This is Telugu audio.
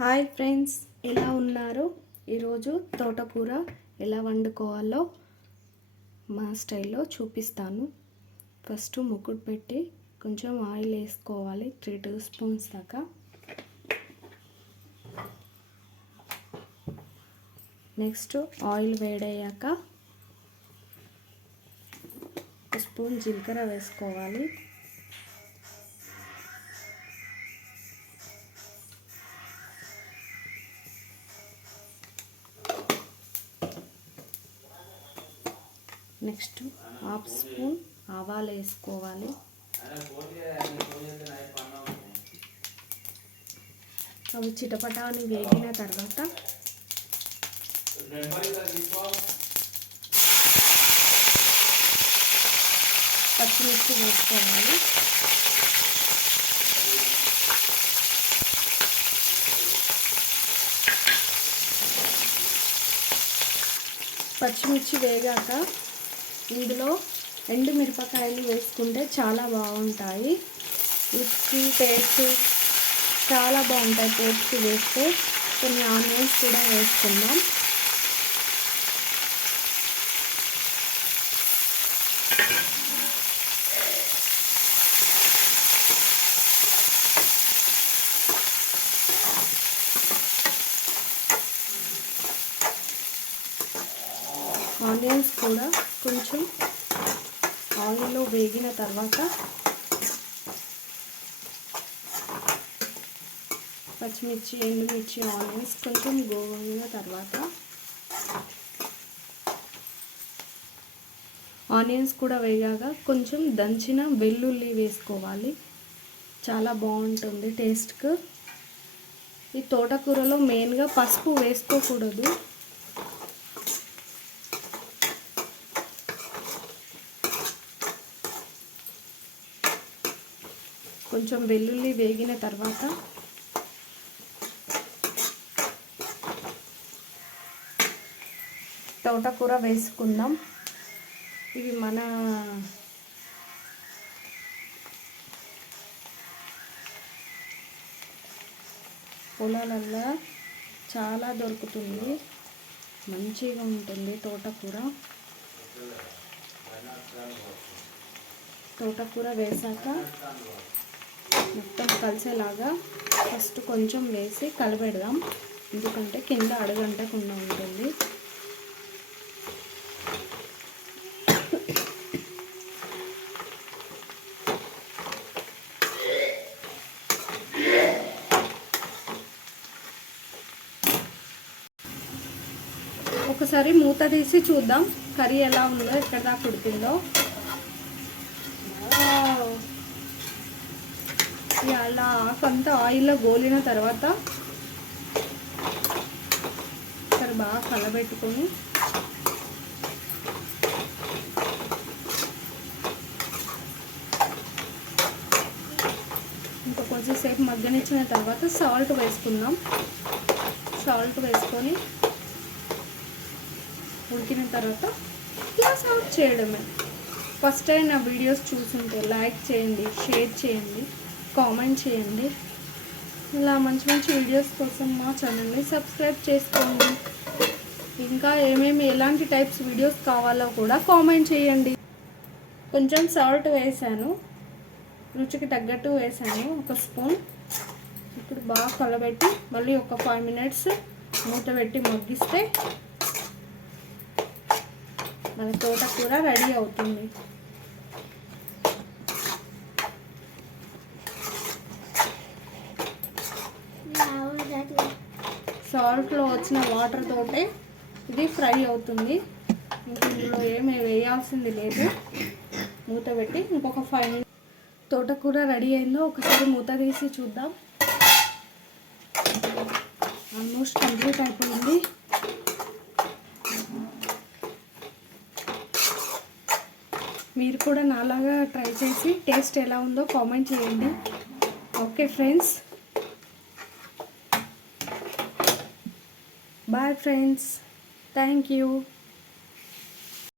హాయ్ ఫ్రెండ్స్, ఎలా ఉన్నారు? ఈరోజు తోటకూర ఎలా వండుకోవాలో మా స్టైల్లో చూపిస్తాను. ఫస్ట్ ముక్కుడు పెట్టి కొంచెం ఆయిల్ వేసుకోవాలి, 3 స్పూన్స్ దాకా. నెక్స్ట్ ఆయిల్ వేడయ్యాక 1 స్పూన్ జీలకర్ర వేసుకోవాలి. నెక్స్ట్ 1/2 స్పూన్ ఆవాలు వేసుకోవాలి. అవి చిటపటా అని వేగిన తర్వాత పచ్చిమిర్చి వేసుకోవాలి. పచ్చిమిర్చి వేగాక ఇందులో ఎండుమిరపకాయలు వేసుకుంటే చాలా బాగుంటాయి. రుచి టేస్ట్ చాలా బాగుంటాయి. టేస్ట్ వేస్తే కొన్ని ఆనియన్స్ కూడా వేసుకుందాం. ఆనియన్స్ కూడా కొంచెం ఆయిల్లో వేగిన తర్వాత పచ్చిమిర్చి, ఎండుమిర్చి, ఆనియన్స్ కొంచెం గోగిన తర్వాత ఆనియన్స్ కూడా వేగాక కొంచెం దంచిన వెల్లుల్లి వేసుకోవాలి. చాలా బాగుంటుంది టేస్ట్కు. ఈ తోటకూరలో మెయిన్గా పసుపు వేసుకోకూడదు. కొంచెం వెల్లుల్లి వేగిన తర్వాత తోటకూర వేసుకుందాం. ఇవి మన పొలాలల్లో చాలా దొరుకుతుంది, మంచిగా ఉంటుంది తోటకూర. తోటకూర వేసాక మొత్తం కలిసేలాగా ఫస్ట్ కొంచెం వేసి కలపెడదాం, ఎందుకంటే కింద అడుగంటకుండా ఉంటుంది. ఒకసారి మూత తీసి చూద్దాం కర్రీ ఎలా ఉందో, ఎక్కడ దాకా ఉడికిందో. అలా కొంత ఆయిల్లో గోలిన తర్వాత ఒకసారి బాగా కలబెట్టుకొని ఇంకా కొంచెంసేపు మగ్గనిచ్చిన తర్వాత సాల్ట్ వేసుకుందాం. సాల్ట్ వేసుకొని ఉడికిన తర్వాత గ్యాస్ ఆఫ్ చేయడమే. ఫస్ట్ టైం నా వీడియోస్ చూసుంటే లైక్ చేయండి, షేర్ చేయండి, కామెంట్ చేయండి. ఇలా మంచి మంచి వీడియోస్ కోసం మా ఛానల్ని సబ్స్క్రైబ్ చేసుకోండి. ఇంకా ఎలాంటి టైప్స్ వీడియోస్ కావాలో కూడా కామెంట్ చేయండి. కొంచెం సాల్ట్ వేసాను, రుచికి తగ్గట్టు వేసాను, 1 స్పూన్. ఇప్పుడు బాగా కలబెట్టి మళ్ళీ ఒక 5 మినిట్స్ మూత పెట్టి మగ్గిస్తే మన తోటకూర రెడీ అవుతుంది. సాల్ట్లో వచ్చిన వాటర్ తోటే ఇది ఫ్రై అవుతుంది. ఇందులో ఏమీ వేయాల్సింది లేదు. మూత పెట్టి ఇంకొక 5 మినిట్స్ తోటకూర రెడీ అయిందో ఒకసారి మూత తీసి చూద్దాం. ఆల్మోస్ట్ కంప్లీట్ అయిపోయింది. మీరు కూడా నాలాగా ట్రై చేసి టేస్ట్ ఎలా ఉందో కామెంట్ చేయండి. Okay friends, bye friends, thank you.